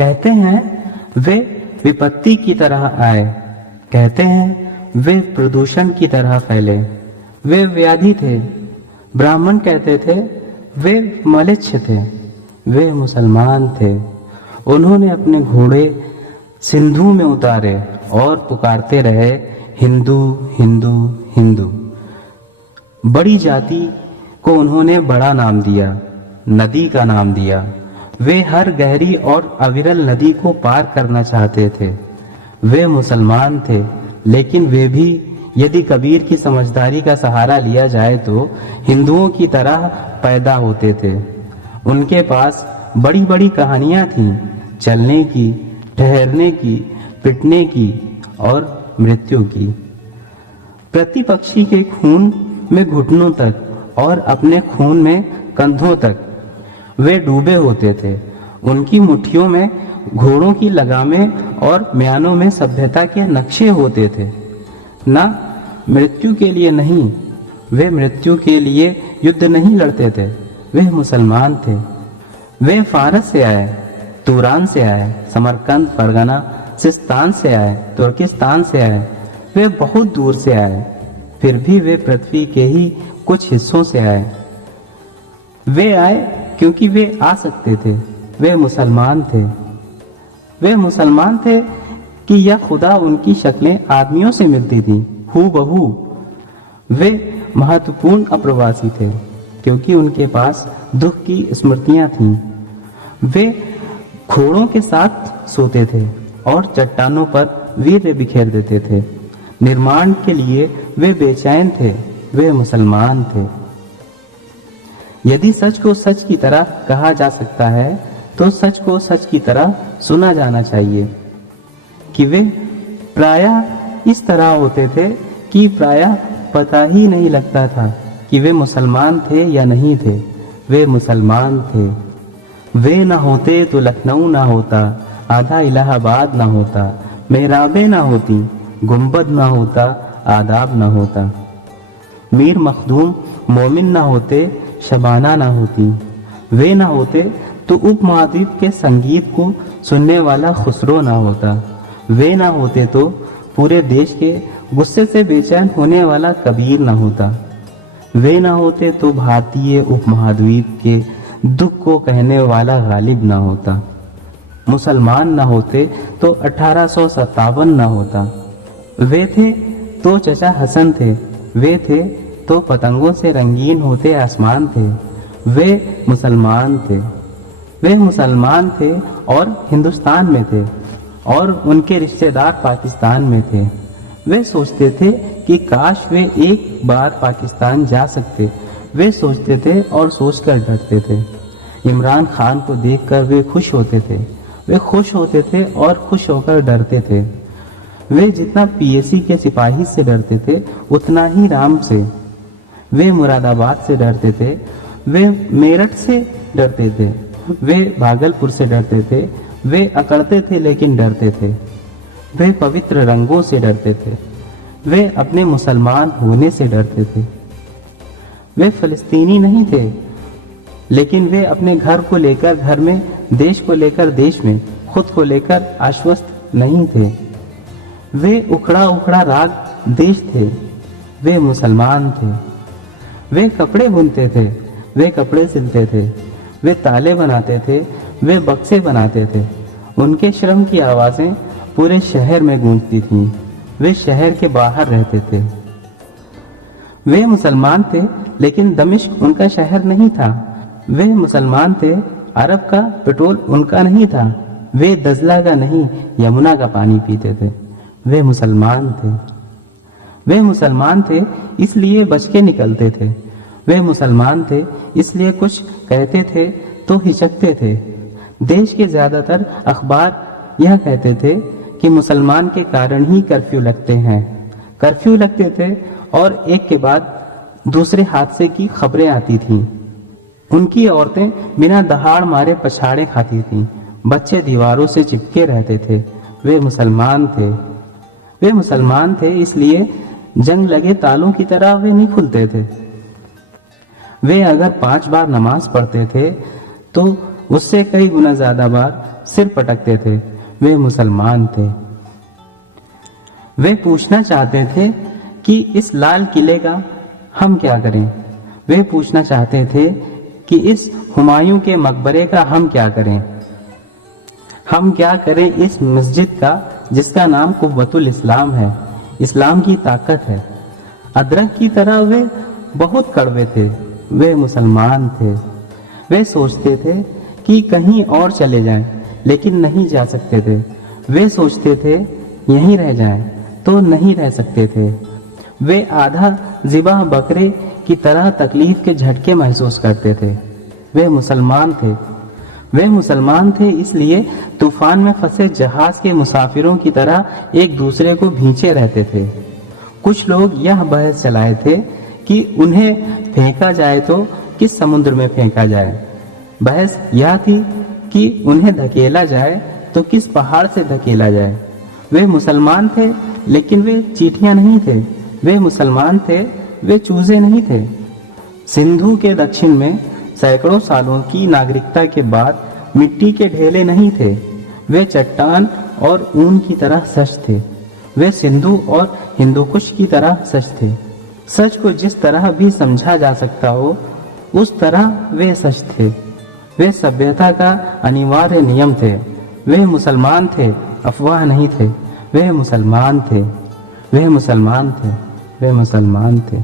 कहते हैं वे विपत्ति की तरह आए, कहते हैं वे प्रदूषण की तरह फैले। वे व्याधि थे, ब्राह्मण कहते थे वे मलेच्छ थे। वे मुसलमान थे, उन्होंने अपने घोड़े सिंधु में उतारे और पुकारते रहे, हिंदू हिंदू हिंदू। बड़ी जाति को उन्होंने बड़ा नाम दिया, नदी का नाम दिया। वे हर गहरी और अविरल नदी को पार करना चाहते थे। वे मुसलमान थे, लेकिन वे भी यदि कबीर की समझदारी का सहारा लिया जाए तो हिंदुओं की तरह पैदा होते थे। उनके पास बड़ी बड़ी कहानियां थीं, चलने की, ठहरने की, पिटने की और मृत्यु की। प्रतिपक्षी के खून में घुटनों तक और अपने खून में कंधों तक वे डूबे होते थे। उनकी मुट्ठियों में घोड़ों की लगामें और म्यानों में सभ्यता के नक्शे होते थे। ना मृत्यु के लिए नहीं, वे मृत्यु के लिए युद्ध नहीं लड़ते थे। वे मुसलमान थे। वे फारस से आए, तुरान से आए, समरकंद, फरगना, सिस्तान से आए, तुर्किस्तान से आए। वे बहुत दूर से आए, फिर भी वे पृथ्वी के ही कुछ हिस्सों से आए। वे आए क्योंकि वे आ सकते थे। वे मुसलमान थे। वे मुसलमान थे कि यह खुदा उनकी शक्लें आदमियों से मिलती थीं, हूबहू। वे महत्वपूर्ण अप्रवासी थे क्योंकि उनके पास दुख की स्मृतियां थीं। वे घोड़ों के साथ सोते थे और चट्टानों पर वीर्य बिखेर देते थे। निर्माण के लिए वे बेचैन थे। वे मुसलमान थे। यदि सच को सच की तरह कहा जा सकता है तो सच को सच की तरह सुना जाना चाहिए कि वे प्रायः इस तरह होते थे कि प्रायः पता ही नहीं लगता था कि वे मुसलमान थे या नहीं थे। वे मुसलमान थे। वे ना होते तो लखनऊ ना होता, आधा इलाहाबाद ना होता, मेहराबें ना होती, गुंबद ना होता, आदाब ना होता। मीर मखदूम मोमिन ना होते, शबाना ना होती। वे ना होते तो उपमहाद्वीप के संगीत को सुनने वाला खुसरो ना होता। वे ना होते तो पूरे देश के गुस्से से बेचैन होने वाला कबीर ना होता। वे ना होते तो भारतीय उपमहाद्वीप के दुख को कहने वाला गालिब ना होता। मुसलमान ना होते तो 1857 ना होता। वे थे तो चचा हसन थे। वे थे तो पतंगों से रंगीन होते आसमान थे। वे मुसलमान थे। वे मुसलमान थे और हिंदुस्तान में थे और उनके रिश्तेदार पाकिस्तान में थे। वे सोचते थे कि काश वे एक बार पाकिस्तान जा सकते। वे सोचते थे और सोचकर डरते थे। इमरान खान को देखकर वे खुश होते थे। वे खुश होते थे और खुश होकर डरते थे। वे जितना पीएसी के सिपाही से डरते थे उतना ही राम से। वे मुरादाबाद से डरते थे। वे मेरठ से डरते थे। वे भागलपुर से डरते थे। वे अकड़ते थे लेकिन डरते थे। वे पवित्र रंगों से डरते थे। वे अपने मुसलमान होने से डरते थे। वे फिलिस्तीनी नहीं थे, लेकिन वे अपने घर को लेकर घर में, देश को लेकर देश में, खुद को लेकर आश्वस्त नहीं थे। वे उखड़ा उखड़ा राग देश थे। वे मुसलमान थे। वे कपड़े बुनते थे। वे कपड़े सिलते थे। वे ताले बनाते थे। वे बक्से बनाते थे। उनके श्रम की आवाज़ें पूरे शहर में गूंजती थीं। वे शहर के बाहर रहते थे। वे मुसलमान थे, लेकिन दमिश्क उनका शहर नहीं था। वे मुसलमान थे, अरब का पेट्रोल उनका नहीं था। वे दजला का नहीं, यमुना का पानी पीते थे। वे मुसलमान थे। वे मुसलमान थे इसलिए बच के निकलते थे। वे मुसलमान थे इसलिए कुछ कहते थे तो हिचकते थे। देश के ज्यादातर अखबार यह कहते थे कि मुसलमान के कारण ही कर्फ्यू लगते हैं। कर्फ्यू लगते थे और एक के बाद दूसरे हादसे की खबरें आती थीं। उनकी औरतें बिना दहाड़ मारे पछाड़े खाती थीं। बच्चे दीवारों से चिपके रहते थे। वे मुसलमान थे। वे मुसलमान थे इसलिए जंग लगे तालों की तरह वे नहीं खुलते थे। वे अगर 5 बार नमाज पढ़ते थे तो उससे कई गुना ज्यादा बार सिर पटकते थे। वे मुसलमान थे। वे पूछना चाहते थे कि इस लाल किले का हम क्या करें। वे पूछना चाहते थे कि इस हुमायूं के मकबरे का हम क्या करें। हम क्या करें इस मस्जिद का जिसका नाम कुव्वतुल इस्लाम है, इस्लाम की ताकत है। अदरक की तरह वे बहुत कड़वे थे। वे मुसलमान थे। वे सोचते थे कि कहीं और चले जाएं, लेकिन नहीं जा सकते थे। वे सोचते थे यहीं रह जाएं, तो नहीं रह सकते थे। वे आधा ज़िबा बकरे की तरह तकलीफ के झटके महसूस करते थे। वे मुसलमान थे। वे मुसलमान थे इसलिए तूफान में फंसे जहाज के मुसाफिरों की तरह एक दूसरे को भींचे रहते थे। कुछ लोग यह बहस चलाए थे कि उन्हें फेंका जाए तो किस समुद्र में फेंका जाए। बहस यह थी कि उन्हें धकेला जाए तो किस पहाड़ से धकेला जाए। वे मुसलमान थे लेकिन वे चींटियां नहीं थे। वे मुसलमान थे, वे चूजे नहीं थे। सिंधु के दक्षिण में सैकड़ों सालों की नागरिकता के बाद मिट्टी के ढेले नहीं थे। वे चट्टान और ऊन की तरह सच थे। वे सिंधु और हिंदुकुश की तरह सच थे। सच को जिस तरह भी समझा जा सकता हो उस तरह वे सच थे। वे सभ्यता का अनिवार्य नियम थे। वे मुसलमान थे, अफवाह नहीं थे। वे मुसलमान थे। वे मुसलमान थे। वे मुसलमान थे।